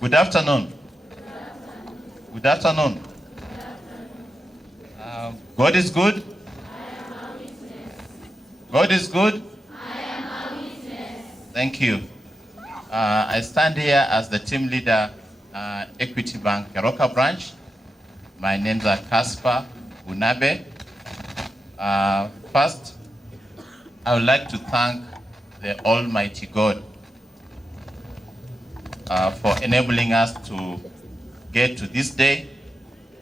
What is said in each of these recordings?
Good afternoon. Good afternoon. God is good. God is good. Thank you. I stand here as the team leader, Equity Bank Keroka branch. My names are Casper Unabe. First, I would like to thank the Almighty God for enabling us to get to this day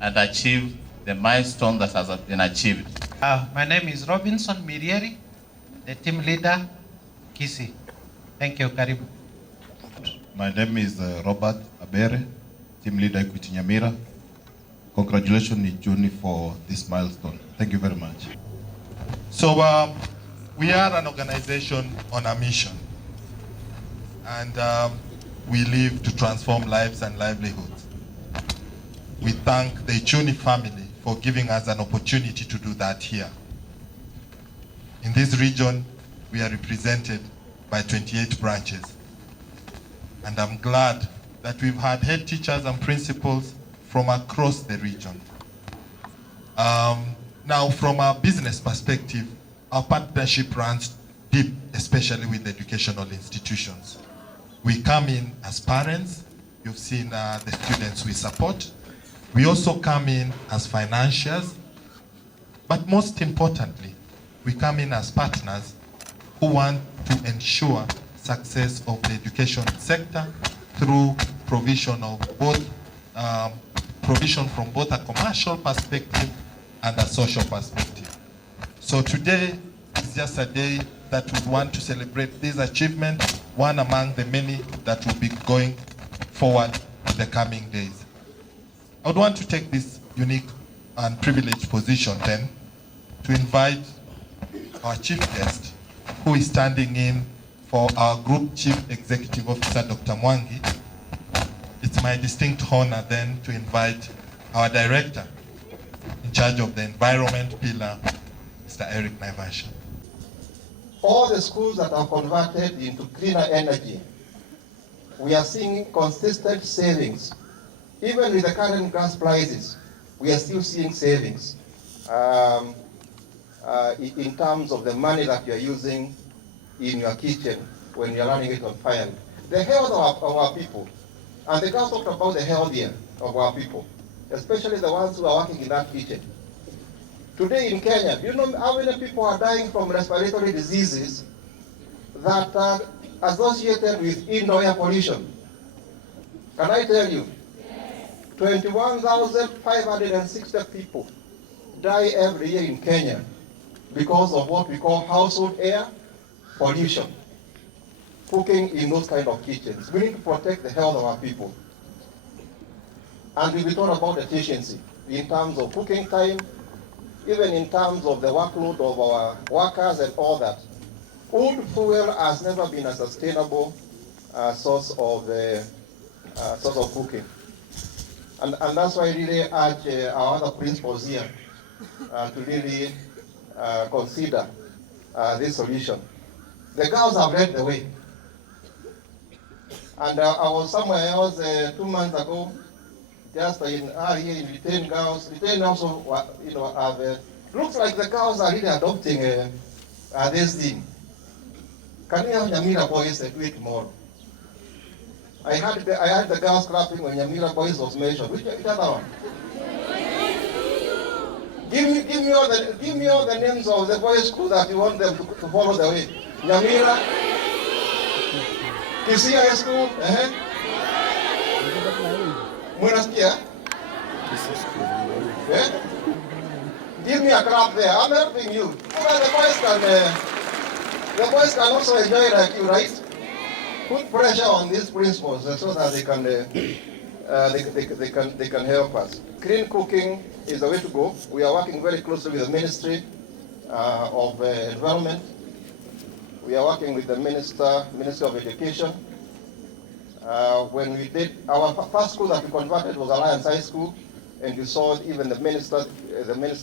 and achieve the milestone that has been achieved. My name is Robinson Mirieri, the team leader, Kisi. Thank you, Karibu. My name is Robert Abere, team leader, Equity Nyamira. Congratulations, Ichuni, for this milestone. Thank you very much. So we are an organization on a mission, and we live to transform lives and livelihoods. We thank the Ichuni family for giving us an opportunity to do that here. In this region, we are represented by 28 branches. And I'm glad that we've had head teachers and principals from across the region. Now, from a business perspective, our partnership runs deep, especially with educational institutions. We come in as parents. You've seen the students we support. We also come in as financiers. But most importantly, we come in as partners who want to ensure success of the education sector through provision of both provision from both a commercial perspective and a social perspective. So today is just a day that we want to celebrate this achievement, one among the many that will be going forward in the coming days. I would want to take this unique and privileged position then to invite our chief guest, who is standing in for our Group Chief Executive Officer, Dr. Mwangi. It's my distinct honor then to invite our Director in charge of the Environment Pillar, Mr. Eric Naivasha. All the schools that are converted into cleaner energy, we are seeing consistent savings. Even with the current gas prices, we are still seeing savings in terms of the money that you are using in your kitchen when you're running it on fire. The health of our people, and the girls talked about the health here of our people, especially the ones who are working in that kitchen. Today in Kenya, do you know how many people are dying from respiratory diseases that are associated with indoor air pollution? Can I tell you? 21,560 people die every year in Kenya because of what we call household air pollution, cooking in those kind of kitchens. We need to protect the health of our people. And we thought about efficiency in terms of cooking time, even in terms of the workload of our workers and all that. Wood fuel has never been a sustainable source of cooking. And that's why I really urge our other principals here to really consider this solution. The girls have led the way. And I was somewhere else 2 months ago, just in here in Retain Girls. Retain also, have looks like the girls are really adopting this thing. Can we have Nyamira boys do it tomorrow? I had the girls clapping when Nyamira boys was mentioned. Which other one? Give me all the names of the boys' school that you want them to follow the way. Nyamira, Kisia High School, Munaskia. Give me a clap there. I'm helping you. The boys can also enjoy it like you, right? Put pressure on these principals so that they can help us. Clean cooking is the way to go. We are working very closely with the Ministry of Environment. We are working with the Ministry of Education. When we did our first school that we converted was Alliance High School, and you saw even the minister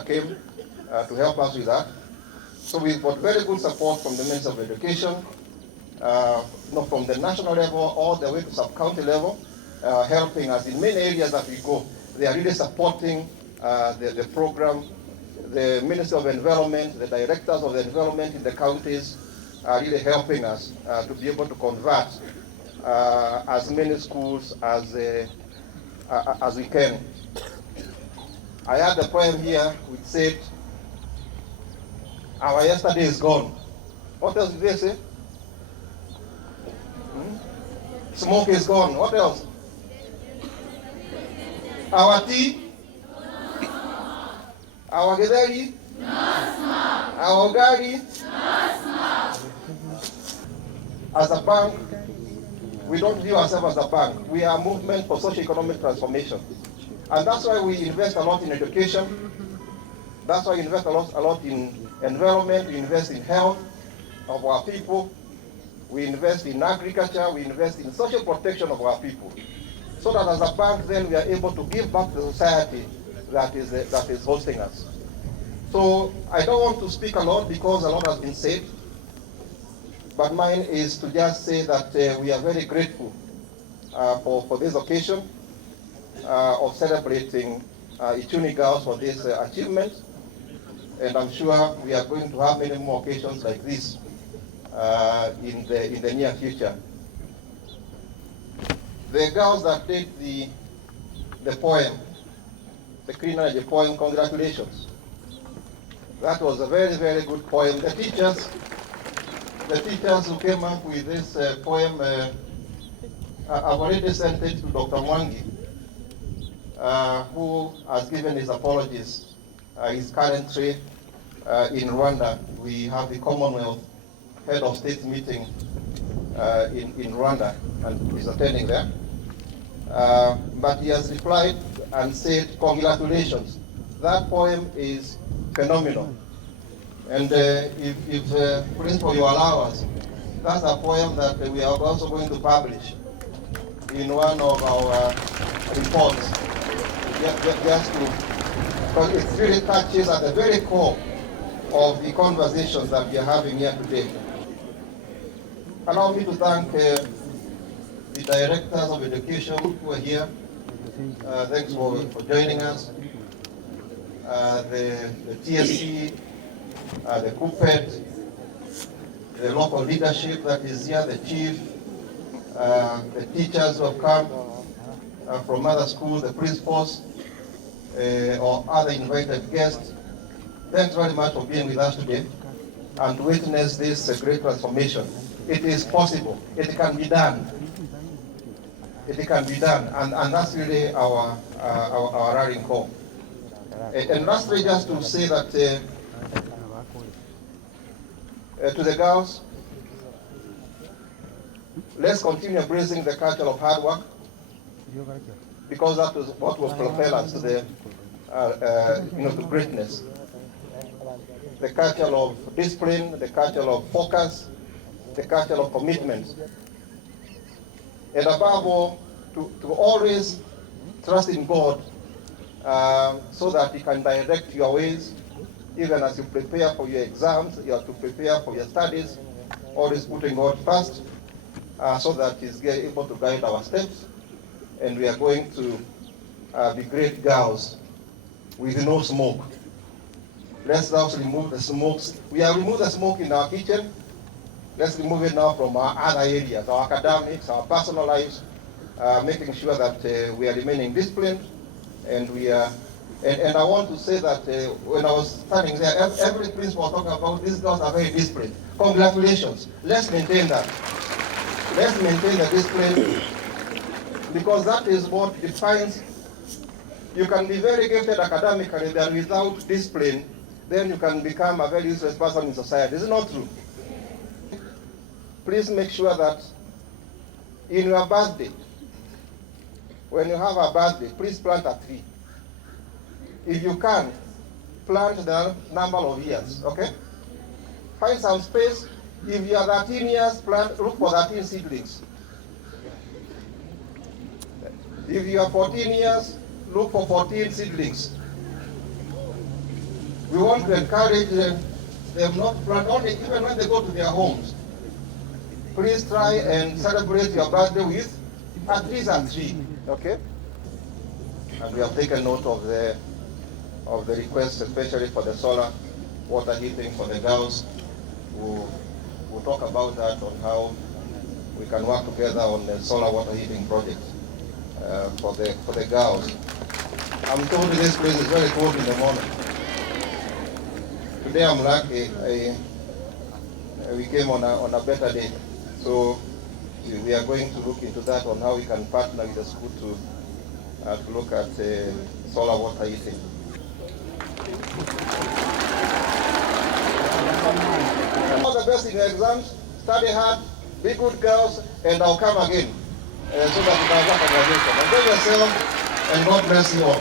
came to help us with that. So we've got very good support from the Minister of Education, from the national level all the way to sub-county level. helping us in many areas that we go. They are really supporting the program. The Ministry of Environment, the directors of the environment in the counties are really helping us to be able to convert as many schools as we can. I had a poem here which said, "Our yesterday is gone." What else did they say? Smoke is gone. What else? Our tea? Our githeri? Our ugali? As a bank, we don't view ourselves as a bank. We are a movement for socio-economic transformation. And that's why we invest a lot in education. That's why we invest a lot in environment, we invest in health of our people. We invest in agriculture, we invest in social protection of our people. So that as a bank, then we are able to give back to the society that is hosting us. So I don't want to speak a lot because a lot has been said, but mine is to just say that we are very grateful for this occasion of celebrating IchuniGirls for this achievement, and I'm sure we are going to have many more occasions like this in the near future. The girls that did the poem, the clean energy poem, congratulations. That was a very, very good poem. The teachers who came up with this poem, I've already sent it to Dr. Mwangi, who has given his apologies. His currently in Rwanda. We have the Commonwealth Head of State meeting in Rwanda, and he's attending there. But he has replied and said, congratulations. That poem is phenomenal. And if Principal, you allow us, that's a poem that we are also going to publish in one of our reports. Just to, because it really touches at the very core of the conversations that we are having here today. Allow me to thank the directors of education who are here. Thanks for joining us. The TSC, the CUPET, the local leadership that is here, the chief, the teachers who have come from other schools, the principals, or other invited guests. Thanks very much for being with us today and to witness this great transformation. It is possible. It can be done. It can be done, and that's really our rallying call. And lastly, just to say that to the girls, let's continue embracing the culture of hard work, because that is what will propel us to the to greatness. The culture of discipline, the culture of focus, the culture of commitment, and above all, to always trust in God so that He can direct your ways, even as you prepare for your exams, you have to prepare for your studies, always putting God first, so that He's able to guide our steps, and we are going to be great girls with no smoke. Let's now remove the smokes. We have removed the smoke in our kitchen. Let's remove it now from our other areas, our academics, our personal lives, making sure that we are remaining disciplined, and we are. And I want to say that when I was standing there, every principal was talking about these girls are very disciplined. Congratulations. Let's maintain that. Let's maintain the discipline, because that is what defines. You can be very gifted academically, but without discipline, then you can become a very useless person in society. Is it not true? Please make sure that in your birthday, when you have a birthday, please plant a tree. If you can, plant the number of years, okay? Find some space. If you are 13 years, look for 13 seedlings. If you are 14 years, look for 14 seedlings. We want to encourage them not to plant only even when they go to their homes. Please try and celebrate your birthday with at least a tree. Okay? And we have taken note of the request, especially for the solar water heating for the girls. We'll talk about that on how we can work together on the solar water heating project for the girls. I'm told this place is very cold in the morning. Today I'm lucky. We came on a better day, so we are going to look into that on how we can partner with the school to look at solar water heating. All the best in your exams. Study hard, be good girls, and I'll come again so that we can have a graduation. Enjoy yourself, and God bless you all.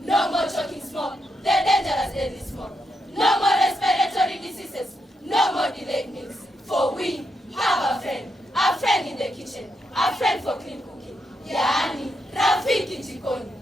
No more choking smoke, the dangerous deadly smoke. No more respiratory diseases, no more delayed meals. For we have a friend in the kitchen, a friend for clean cooking. Yaani, rafiki jikoni.